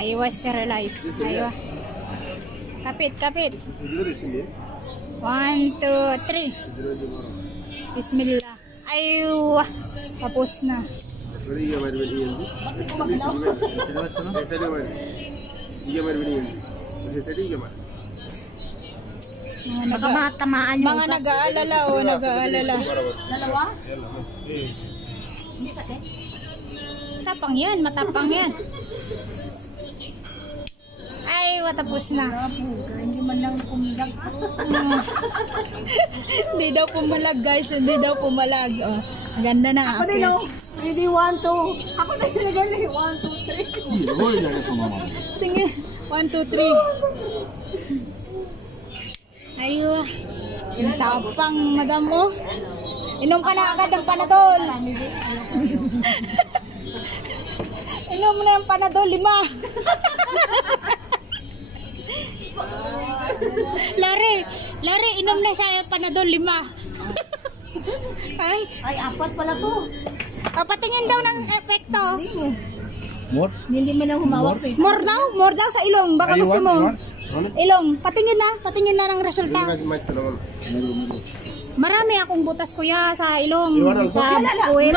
Aywa, sterilize. Aywa. Kapit, kapit. 1, 2, 3. Bismillah. Aywa. Tapos na. Baka matamaan yung mga nag-aalala o nag-aalala. Dalawa? Hindi sakit? Matapang yan, matapang yan. Ay, matapos na. Hindi man lang pumilag. Hindi daw pumalag, guys. Hindi daw pumalag. Oh, ganda na. Ako din oh. Hindi 1, 2. Ako din nagaling 1, 2, 3. Tingin. 1, 2, 3. Aywa. Yung tapang, madam mo. Inom ka na agad ng Panadol. Inom mo na ng Panadol, 5. Lari, inom na sa Panadol, 5. Ay, 4 pala to. patingin daw ng epekto. Hindi mo na humawak sa ito. More daw sa ilong. Baka gusto mo. Ilong, patingin na ng resulta. Marami akong butas kuya sa ilong. Sa puwet.